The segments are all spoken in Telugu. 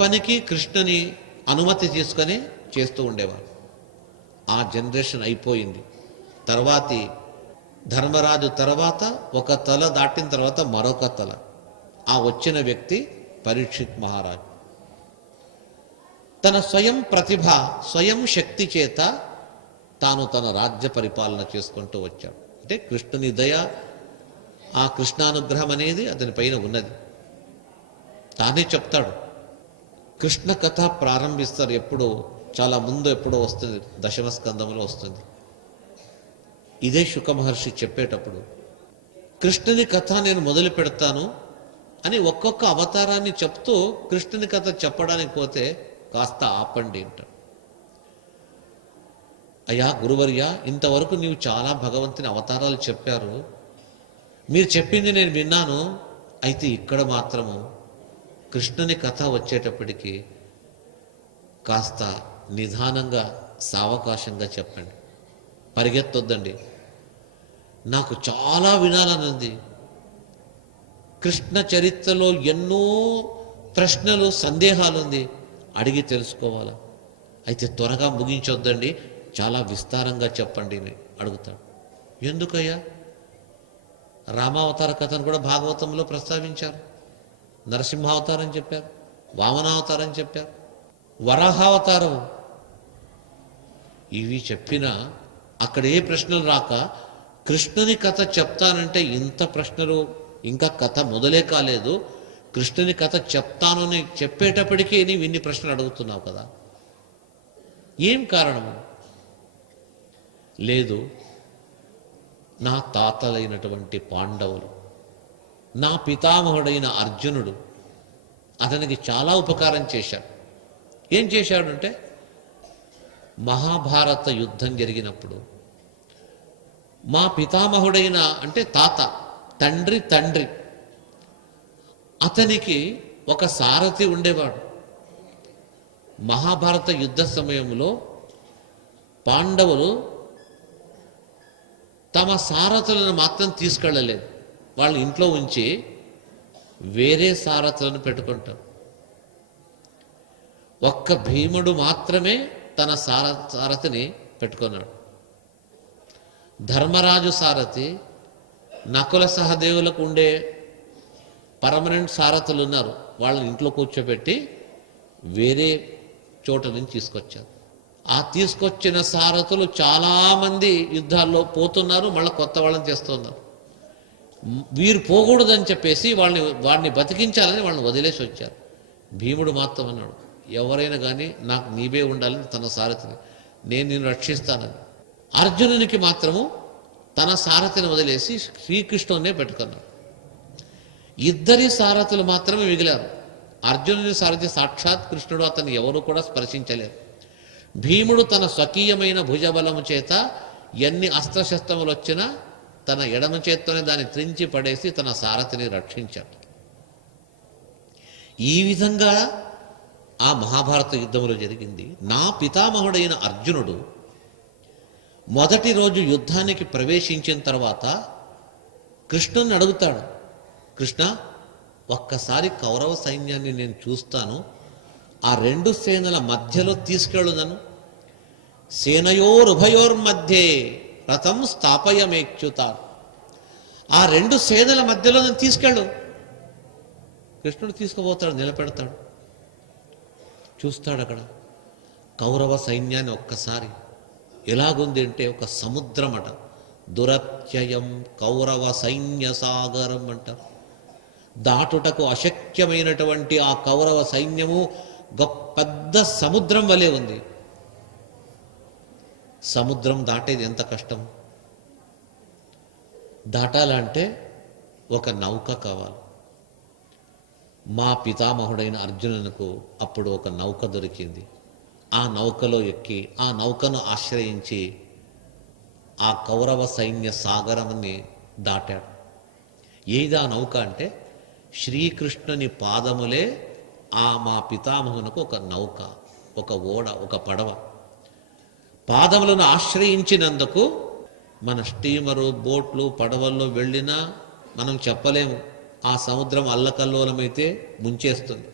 పనికి కృష్ణుని అనుమతి తీసుకొని చేస్తూ ఉండేవారు. ఆ జనరేషన్ అయిపోయింది. తర్వాతి ధర్మరాజు తర్వాత ఒక తల దాటిన తర్వాత మరొక తల. ఆ వచ్చిన వ్యక్తి పరీక్షిత్ మహారాజు. తన స్వయం ప్రతిభ, స్వయం శక్తి చేత తాను తన రాజ్య పరిపాలన చేసుకుంటూ వచ్చాడు. అంటే కృష్ణుని దయ, ఆ కృష్ణానుగ్రహం అనేది అతని పైన ఉన్నది. తానే చెప్తాడు. కృష్ణ కథ ప్రారంభిస్తారు ఎప్పుడో, చాలా ముందు ఎప్పుడో వస్తుంది, దశమ స్కందంలో వస్తుంది. ఇదే శుక మహర్షి చెప్పేటప్పుడు కృష్ణుని కథ నేను మొదలు పెడతాను అని ఒక్కొక్క అవతారాన్ని చెప్తూ కృష్ణుని కథ చెప్పడానికి పోతే కాస్త ఆపండి అంటాడు. అయ్యా గురువర్య, ఇంతవరకు నీవు చాలా భగవంతుని అవతారాలు చెప్పారు, మీరు చెప్పింది నేను విన్నాను. అయితే ఇక్కడ మాత్రము కృష్ణుని కథ వచ్చేటప్పటికి కాస్త నిదానంగా సావకాశంగా చెప్పండి, పరిగెత్తొద్దండి, నాకు చాలా వినాలనుంది. కృష్ణ చరిత్రలో ఎన్నో ప్రశ్నలు, సందేహాలుంది, అడిగి తెలుసుకోవాలా. అయితే త్వరగా ముగించొద్దండి, చాలా విస్తారంగా చెప్పండి అని అడుగుతాడు. ఎందుకయ్యా? రామావతార కథను కూడా భాగవతంలో ప్రస్తావించారు, నరసింహావతారం చెప్పారు, వామనావతారం చెప్పారు, వరాహావతారం. ఇవి చెప్పినా అక్కడ ఏ ప్రశ్నలు రాక కృష్ణుని కథ చెప్తానంటే ఇంత ప్రశ్నలు, ఇంకా కథ మొదలే కాలేదు, కృష్ణుని కథ చెప్తాను అని చెప్పేటప్పటికీ నీవు ఇన్ని ప్రశ్నలు అడుగుతున్నావు కదా, ఏం కారణము? లేదు, నా తాతలైనటువంటి పాండవులు, నా పితామహుడైన అర్జునుడు అతనికి చాలా ఉపకారం చేశాడు. ఏం చేశాడంటే, మహాభారత యుద్ధం జరిగినప్పుడు మా పితామహుడైన, అంటే తాత, తండ్రి అతనికి ఒక సారథి ఉండేవాడు. మహాభారత యుద్ధ సమయంలో పాండవులు తమ సారథులను మాత్రం తీసుకెళ్ళలేదు, వాళ్ళ ఇంట్లో ఉంచి వేరే సారథులను పెట్టుకుంటారు. ఒక్క భీముడు మాత్రమే తన సారథిని పెట్టుకున్నాడు. ధర్మరాజు సారథి, నకుల సహదేవులకు ఉండే పర్మనెంట్ సారథులు ఉన్నారు, వాళ్ళని ఇంట్లో కూర్చోబెట్టి వేరే చోట నుంచి తీసుకొచ్చారు. ఆ తీసుకొచ్చిన సారథులు చాలామంది యుద్ధాల్లో పోతున్నారు, మళ్ళీ కొత్త వాళ్ళని చేస్తున్నారు. వీరు పోకూడదని చెప్పేసి వాడిని బతికించాలని వాళ్ళని వదిలేసి వచ్చారు. భీముడు మాత్రం అన్నాడు, ఎవరైనా కానీ నాకు నీవే ఉండాలని తన సారథిని, నేను నిన్ను రక్షిస్తానని. అర్జునునికి మాత్రము తన సారథిని వదిలేసి శ్రీకృష్ణునే పెట్టుకున్నాడు. ఇద్దరి సారథులు మాత్రమే మిగిలారు. అర్జునుని సారథి సాక్షాత్ కృష్ణుడు, అతన్ని ఎవరు కూడా స్పర్శించలేరు. భీముడు తన స్వకీయమైన భుజబలము చేత ఎన్ని అస్త్రశస్త్రములు వచ్చినా తన ఎడమ చేత్తోనే దాన్ని త్రించి పడేసి తన సారథిని రక్షించాడు. ఈ విధంగా ఆ మహాభారత యుద్ధంలో జరిగింది. నా పితామహుడైన అర్జునుడు మొదటి రోజు యుద్ధానికి ప్రవేశించిన తర్వాత కృష్ణుని అడుగుతాడు, కృష్ణ, ఒక్కసారి కౌరవ సైన్యాన్ని నేను చూస్తాను, ఆ రెండు సేనల మధ్యలో తీసుకెళ్ళుదను. సేనయోరుభయోర్మధ్యే రథం స్థాపయమేచ్యుత. ఆ రెండు సేనల మధ్యలో నేను తీసుకెళ్ళు. కృష్ణుడు తీసుకుపోతాడు, నిలబెడతాడు, చూస్తాడు. అక్కడ కౌరవ సైన్యాన్ని ఒక్కసారి ఎలాగుంది అంటే ఒక సముద్రం అట. దురత్యయం కౌరవ సైన్య సాగరం అంటారు. దాటుటకు అశక్యమైనటువంటి ఆ కౌరవ సైన్యము పెద్ద సముద్రం వలె ఉంది. సముద్రం దాటేది ఎంత కష్టం. దాటాలంటే ఒక నౌక కావాలి. మా పితామహుడైన అర్జునునకు అప్పుడు ఒక నౌక దొరికింది. ఆ నౌకలో ఎక్కి ఆ నౌకను ఆశ్రయించి ఆ కౌరవ సైన్య సాగరాన్ని దాటాడు. ఏది ఆ నౌక అంటే, శ్రీకృష్ణుని పాదములే ఆ మా పితామహునకు ఒక నౌక, ఒక ఓడ, ఒక పడవ. పాదములను ఆశ్రయించినందుకు మన స్టీమరు, బోట్లు, పడవల్లో వెళ్ళినా మనం చెప్పలేము, ఆ సముద్రం అల్లకల్లోలమైతే ముంచేస్తుంది.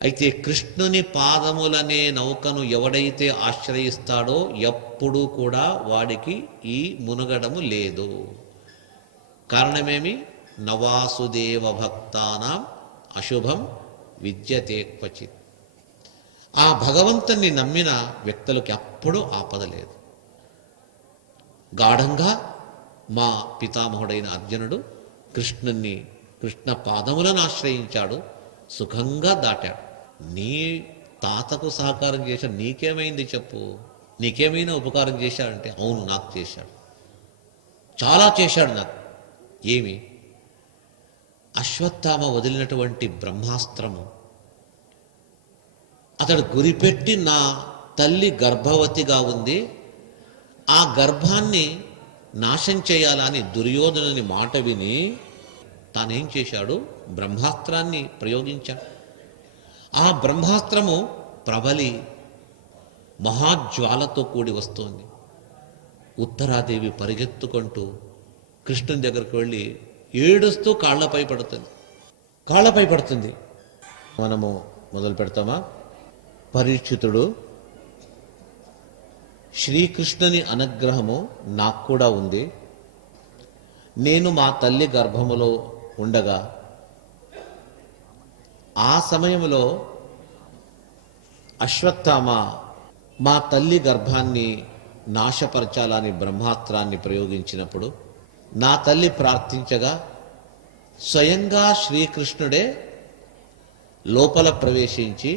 అయితే కృష్ణుని పాదములనే నౌకను ఎవడైతే ఆశ్రయిస్తాడో ఎప్పుడూ కూడా వాడికి ఈ మునుగడము లేదు. కారణమేమి? నవాసుదేవ భక్తానాం అశుభం విద్యతే క్వచిత్. ఆ భగవంతుణ్ణి నమ్మిన వ్యక్తులకి అప్పుడు ఆపద లేదు. గాఢంగా మా పితామహుడైన అర్జునుడు కృష్ణ పాదములను ఆశ్రయించాడు, సుఖంగా దాటాడు. నీ తాతకు సహకారం చేశాడు, నీకేమైంది చెప్పు? నీకేమైనా ఉపకారం చేశాడంటే అవును నాకు చేశాడు, చాలా చేశాడు నాకు. ఏమి? అశ్వత్థామ వదిలినటువంటి బ్రహ్మాస్త్రము అతడు గురిపెట్టి నా తల్లి గర్భవతిగా ఉంది, ఆ గర్భాన్ని నాశం చేయాలని దుర్యోధనుని మాట విని తానేం చేశాడు? బ్రహ్మాస్త్రాన్ని ప్రయోగించాడు. ఆ బ్రహ్మాస్త్రము ప్రబలి మహాజ్వాలతో కూడి వస్తోంది. ఉత్తరాదేవి పరిగెత్తుకుంటూ కృష్ణుని దగ్గరకు వెళ్ళి ఏడుస్తూ కాళ్లపై పడుతుంది. మనము మొదలు పెడతామా? పరీక్షితుడు, శ్రీకృష్ణుని అనుగ్రహము నాకు కూడా ఉంది. నేను మా తల్లి గర్భములో ఉండగా ఆ సమయంలో అశ్వత్థామ మా తల్లి గర్భాన్ని నాశపరచాలని బ్రహ్మాస్త్రాన్ని ప్రయోగించినప్పుడు నా తల్లి ప్రార్థించగా స్వయంగా శ్రీకృష్ణుడే లోపల ప్రవేశించి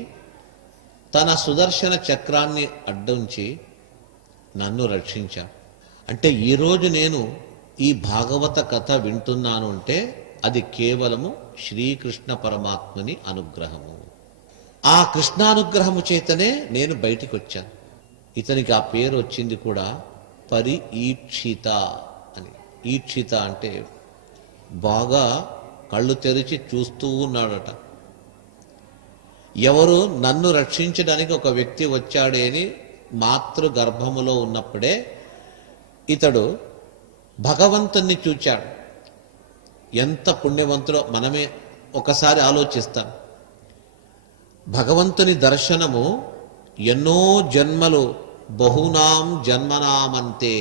తన సుదర్శన చక్రాన్ని అడ్డుంచి నన్ను రక్షించాడు. అంటే ఈరోజు నేను ఈ భాగవత కథ వింటున్నాను అంటే అది కేవలము శ్రీకృష్ణ పరమాత్మని అనుగ్రహము. ఆ కృష్ణానుగ్రహము చేతనే నేను బయటికి వచ్చాను. ఇతనికి ఆ పేరు వచ్చింది కూడా ఈక్షిత అని. ఈక్షిత అంటే బాగా కళ్ళు తెరిచి చూస్తూ ఉన్నాడట. ఎవరు? నన్ను రక్షించడానికి ఒక వ్యక్తి వచ్చాడే అని మాతృ గర్భములో ఉన్నప్పుడే ఇతడు భగవంతుణ్ణి చూచాడు. ఎంత పుణ్యవంతుడో మనమే ఒకసారి ఆలోచిస్తాం. భగవంతుని దర్శనము ఎన్నో జన్మలు, బహునాం జన్మనామంతే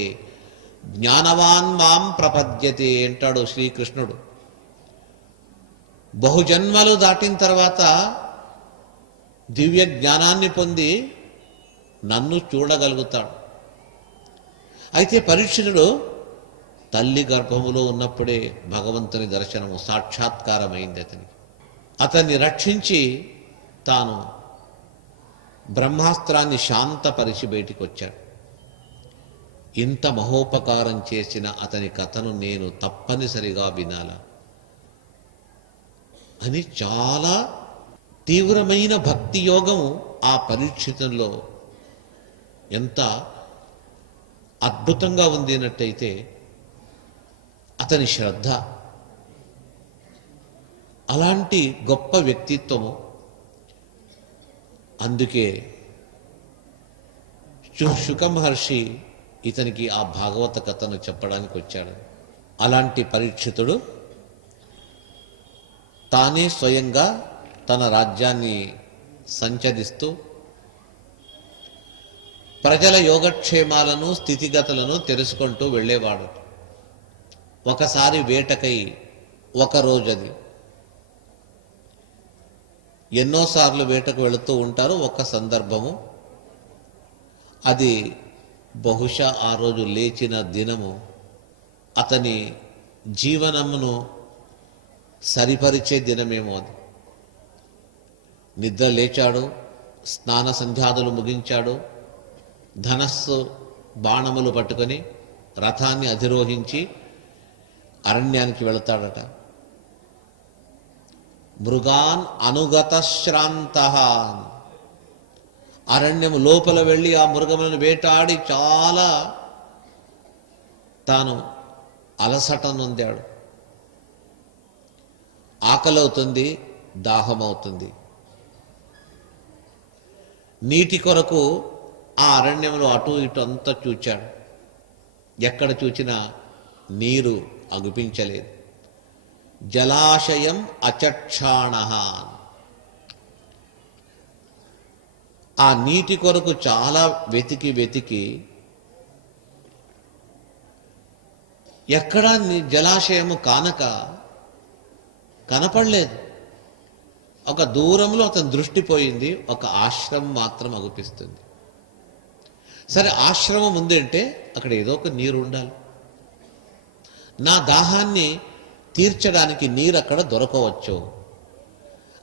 జ్ఞానవాన్ మాం ప్రపద్యతే అంటాడు శ్రీకృష్ణుడు. బహుజన్మలు దాటిన తర్వాత దివ్య జ్ఞానాన్ని పొంది నన్ను చూడగలుగుతాడు. అయితే పరీక్షితుడు తల్లి గర్భములో ఉన్నప్పుడే భగవంతుని దర్శనము సాక్షాత్కారమైంది అతనికి. అతన్ని రక్షించి తాను బ్రహ్మాస్త్రాన్ని శాంతపరిచి బయటికి వచ్చాడు. ఇంత మహోపకారం చేసిన అతని కథను నేను తప్పనిసరిగా వినాలా అని చాలా తీవ్రమైన భక్తి యోగము ఆ పరీక్షితంలో ఎంత అద్భుతంగా ఉంది అన్నట్టయితే అతని శ్రద్ధ, అలాంటి గొప్ప వ్యక్తిత్వము. అందుకే శుక మహర్షి ఇతనికి ఆ భాగవత కథను చెప్పడానికి వచ్చాడు. అలాంటి పరీక్షితుడు తానే స్వయంగా తన రాజ్యాన్ని సంచరిస్తూ ప్రజల యోగక్షేమాలను స్థితిగతులను తెలుసుకుంటూ వెళ్ళేవాడు. ఒకసారి వేటకై ఒకరోజది, ఎన్నోసార్లు వేటకు వెళుతూ ఉంటారు. ఒక సందర్భము అది బహుశా ఆ రోజు లేచిన దినము అతని జీవనమును సరిపరిచే దినమేమో. అది నిద్ర లేచాడు, స్నాన సంధ్యాదులు ముగించాడు, ధనస్సు బాణములు పట్టుకొని రథాన్ని అధిరోహించి అరణ్యానికి వెళతాడట. మృగాన్ అనుగత శ్రాంత, అరణ్యము లోపల వెళ్ళి ఆ మృగములను వేటాడి చాలా తాను అలసట నొందాడు. ఆకలవుతుంది, దాహమవుతుంది. నీటి కొరకు ఆ అరణ్యంలో అటు ఇటు అంతా చూచాడు. ఎక్కడ చూచినా నీరు అగుపించలేదు. జలాశయం అచక్షాణ, ఆ నీటి కొరకు చాలా వెతికి వెతికి ఎక్కడా జలాశయము కానక కనపడలేదు. ఒక దూరంలో అతని దృష్టి పోయింది, ఒక ఆశ్రమం మాత్రం అగుపిస్తుంది. సరే, ఆశ్రమం ఉందంటే అక్కడ ఏదో ఒక నీరు ఉండాలి. నా దాహాన్ని తీర్చడానికి నీరు అక్కడ దొరకవచ్చు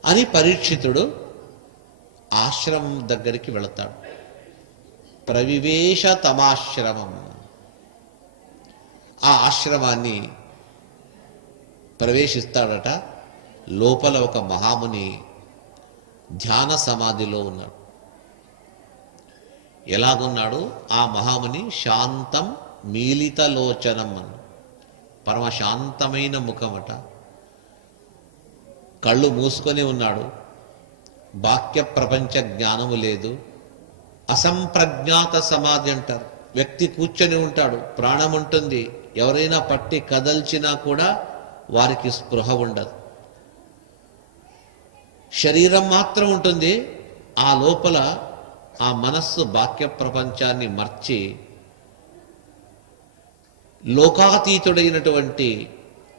అని పరీక్షితుడు ఆశ్రమం దగ్గరికి వెళతాడు. ప్రవివేశ తమాశ్రమం. ఆ ఆశ్రమాన్ని ప్రవేశిస్తాడట. లోపల ఒక మహాముని ధ్యాన సమాధిలో ఉన్నాడు. ఎలాగున్నాడు ఆ మహాముని? శాంతం మీలితలోచనం అన్న, పరమ శాంతమైన ముఖమట. కళ్ళు మూసుకొని ఉన్నాడు. బాహ్య ప్రపంచ జ్ఞానము లేదు. అసంప్రజ్ఞాత సమాధి అంటారు. వ్యక్తి కూర్చొని ఉంటాడు, ప్రాణం ఉంటుంది, ఎవరైనా పట్టి కదల్చినా కూడా వారికి స్పృహ ఉండదు. శరీరం మాత్రం ఉంటుంది. ఆ లోపల ఆ మనస్సు బాహ్య ప్రపంచాన్ని మర్చి లోకాతీతుడైనటువంటి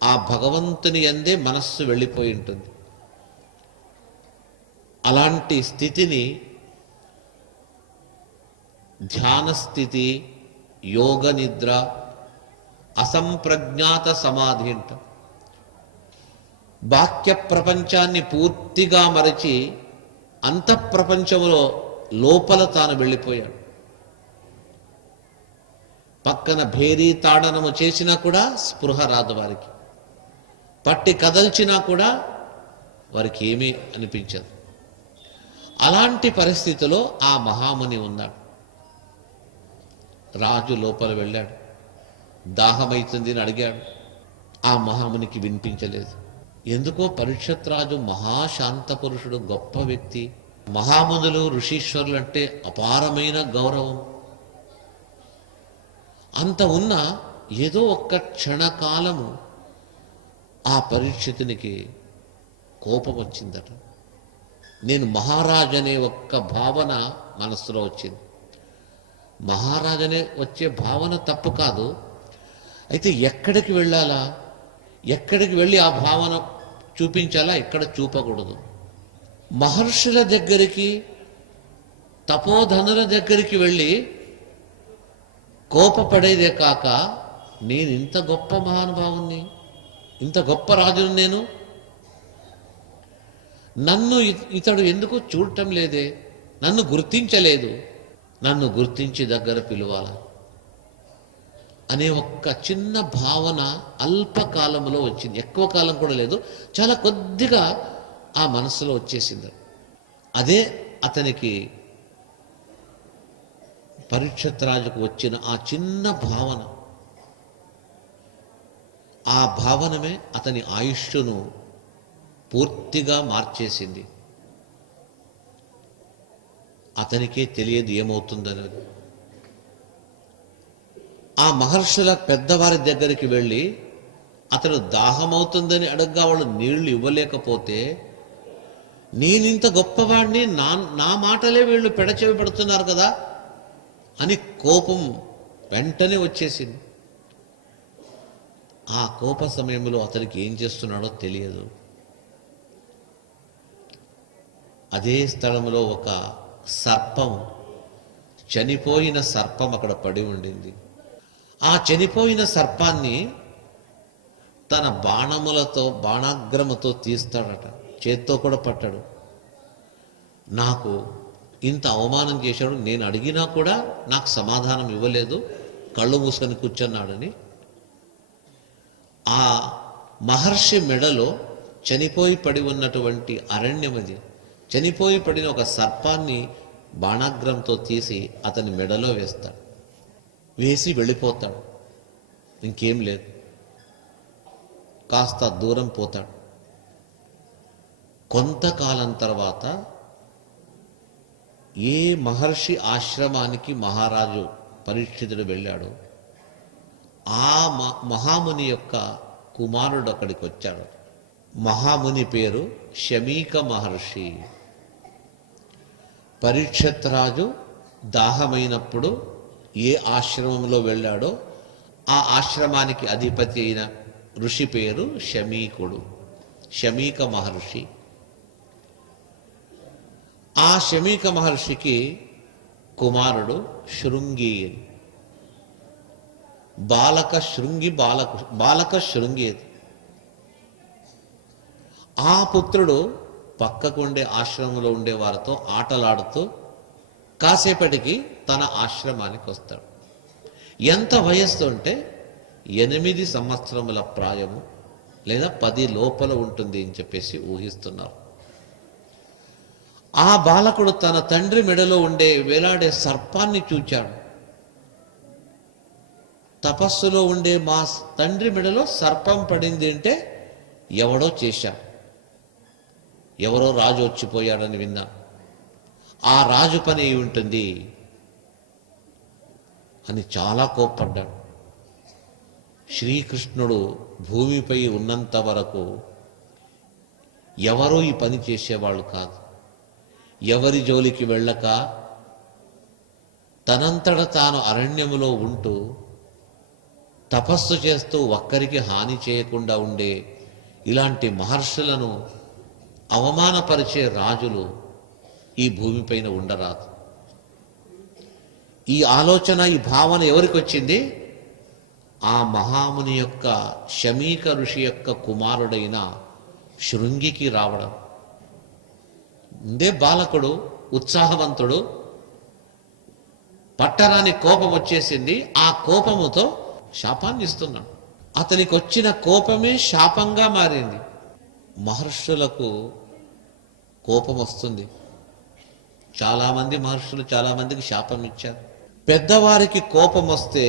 ఆ భగవంతుని యందే మనస్సు వెళ్ళిపోయి ఉంటుంది. అలాంటి స్థితిని ధ్యాన స్థితి, యోగ నిద్ర, అసంప్రజ్ఞాత సమాధి అంట. బాహ్య ప్రపంచాన్ని పూర్తిగా మరచి అంతఃప్రపంచంలో లోపల తాను వెళ్ళిపోయాడు. పక్కన భేరీ తాడనము చేసినా కూడా స్పృహ రాదు వారికి. పట్టి కదల్చినా కూడా వారికి ఏమీ అనిపించదు. అలాంటి పరిస్థితిలో ఆ మహాముని ఉన్నాడు. రాజు లోపల వెళ్ళాడు. దాహమైతుంది అని అడిగాడు. ఆ మహామునికి వినిపించలేదు. ఎందుకో పరీక్షత్ రాజు మహాశాంత పురుషుడు, గొప్ప వ్యక్తి. మహామునులు, ఋషీశ్వరులు అంటే అపారమైన గౌరవం. అంత ఉన్నా ఏదో ఒక్క క్షణకాలము ఆ పరీక్షితునికి కోపం వచ్చిందట. నేను మహారాజు అనే ఒక్క భావన మనస్సులో వచ్చింది. మహారాజు అనే వచ్చే భావన తప్పు కాదు. అయితే ఎక్కడికి వెళ్ళాలా? ఎక్కడికి వెళ్ళి ఆ భావన చూపించాలా? ఎక్కడ చూపకూడదు. మహర్షుల దగ్గరికి, తపోధనుల దగ్గరికి వెళ్ళి కోపపడేదే కాక, నేను ఇంత గొప్ప మహానుభావుని, ఇంత గొప్ప రాజును, నన్ను ఇతడు ఎందుకు చూడటం లేదే, నన్ను గుర్తించలేదు, నన్ను గుర్తించి దగ్గర పిలువాల అనే ఒక్క చిన్న భావన అల్పకాలంలో వచ్చింది. ఎక్కువ కాలం కూడా లేదు, చాలా కొద్దిగా ఆ మనసులో వచ్చేసింది. అదే అతనికి పరీక్షత్ రాజుకు వచ్చిన ఆ చిన్న భావన. ఆ భావనమే అతని ఆయుష్ను పూర్తిగా మార్చేసింది. అతనికే తెలియదు ఏమవుతుందనేది. ఆ మహర్షుల పెద్దవారి దగ్గరికి వెళ్ళి అతను దాహమవుతుందని అడగ్గా వాళ్ళు నీళ్లు ఇవ్వలేకపోతే, నేనింత గొప్పవాడిని, నా మాటలే వీళ్ళు పెడచెవి పడుతున్నారు కదా అని కోపం వెంటనే వచ్చేసింది. ఆ కోప సమయంలో అతనికి ఏం చేస్తున్నాడో తెలియదు. అదే స్థలంలో ఒక సర్పం, చనిపోయిన సర్పం అక్కడ పడి ఉండింది. ఆ చనిపోయిన సర్పాన్ని తన బాణములతో, బాణాగ్రముతో తీస్తాడట. చేత్తో కూడా పట్టాడు. నాకు ఇంత అవమానం చేశాడు, నేను అడిగినా కూడా నాకు సమాధానం ఇవ్వలేదు, కళ్ళు మూసుకొని కూర్చున్నాడని ఆ మహర్షి మెడలో చనిపోయి పడి ఉన్నటువంటి అరణ్యమది, చనిపోయి పడిన ఒక సర్పాన్ని బాణాగ్రంతో తీసి అతని మెడలో వేస్తాడు. వేసి వెళ్ళిపోతాడు. ఇంకేం లేదు. కాస్త దూరం పోతాడు. కొంతకాలం తర్వాత ఏ మహర్షి ఆశ్రమానికి మహారాజు పరీక్షితుడు వెళ్ళాడు, ఆ మహాముని యొక్క కుమారుడు అక్కడికి వచ్చాడు. మహాముని పేరు శమీక మహర్షి. పరీక్షత్ రాజు దాహమైనప్పుడు ఏ ఆశ్రమంలో వెళ్ళాడో ఆ ఆశ్రమానికి అధిపతి అయిన ఋషి పేరు శమీకుడు, శమీక మహర్షి. ఆ శమీక మహర్షికి కుమారుడు శృంగి, బాలక శృంగి. ఆ పుత్రుడు పక్కకుండే ఆశ్రమంలో ఉండే వారితో ఆటలాడుతూ కాసేపటికి తన ఆశ్రమానికి వస్తాడు. ఎంత వయస్సు అంటే 8 సంవత్సరముల ప్రాయము లేదా 10 లోపల ఉంటుంది అని చెప్పేసి ఊహిస్తున్నారు. ఆ బాలకుడు తన తండ్రి మెడలో ఉండే వేలాడే సర్పాన్ని చూచాడు. తపస్సులో ఉండే మా తండ్రి మెడలో సర్పం పడింది అంటే ఎవడో చేశాడు, ఎవరో రాజు వచ్చిపోయాడని విన్నా. ఆ రాజు పని అయి ఉంటుంది అని చాలా కోప్పడ్డాడు. శ్రీకృష్ణుడు భూమిపై ఉన్నంత వరకు ఎవరూ ఈ పని చేసేవాళ్ళు కాదు. ఎవరి జోలికి వెళ్ళక తనంతట తాను అరణ్యములో ఉంటూ తపస్సు చేస్తూ ఒక్కరికి హాని చేయకుండా ఉండే ఇలాంటి మహర్షులను అవమానపరిచే రాజులు ఈ భూమిపైన ఉండరాదు. ఈ ఆలోచన, ఈ భావన ఎవరికి వచ్చింది? ఆ మహాముని యొక్క శమీక ఋషి యొక్క కుమారుడైన శృంగికి రావడం. ముందే బాలకుడు ఉత్సాహవంతుడు, పట్టరాని కోపం వచ్చేసింది. ఆ కోపముతో శాపాన్ని ఇస్తున్నాడు. అతనికి వచ్చిన కోపమే శాపంగా మారింది. మహర్షులకు కోపం వస్తుంది. చాలామంది మహర్షులు చాలామందికి శాపం ఇచ్చారు. పెద్దవారికి కోపం వస్తే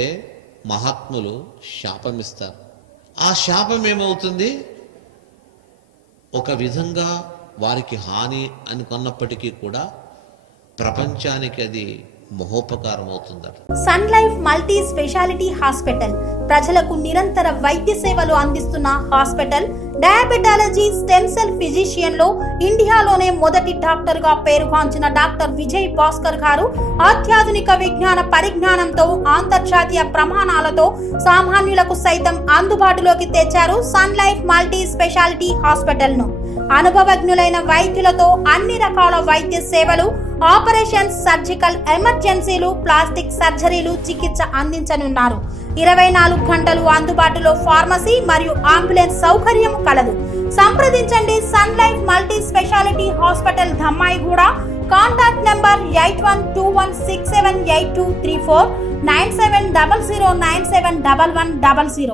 మహాత్ములు శాపం ఇస్తారు. ఆ శాపం ఏమవుతుంది? ఒక విధంగా వారికి హాని అనుకున్నప్పటికీ కూడా ప్రపంచానికి అది మహోపకారం అవుతుందట. Sun life multi speciality hospital ప్రజలకు నిరంతర వైద్య సేవలు అందిస్తున్న hospital. Diabetology, stem cell physician లో ఇండియాలోనే మొదటి డాక్టర్ గా పేరుగాంచిన డాక్టర్ విజయ్ భాస్కర్ గారు అత్యాధునిక విజ్ఞాన పరిజ్ఞానంతో అంతర్జాతీయ ప్రమాణాలతో సామాన్యులకు సైతం అందుబాటులోకి తెచ్చారు sun life multi speciality hospital ను. అనుభవజ్ఞులైన వైద్యులతో అన్ని రకాల వైద్య సేవలు, ఆపరేషన్స్, సర్జికల్ ఎమర్జెన్సీలు, ప్లాస్టిక్ సర్జరీలు, చికిత్స అందించనున్నారు. 24 గంటలు అందుబాటులో ఫార్మసీ మరియు అంబులెన్స్ సౌకర్యం కలదు. సంప్రదించండి sun life multi speciality hospital, Dhammaiguda. Contact number 8121678234, 9700971100.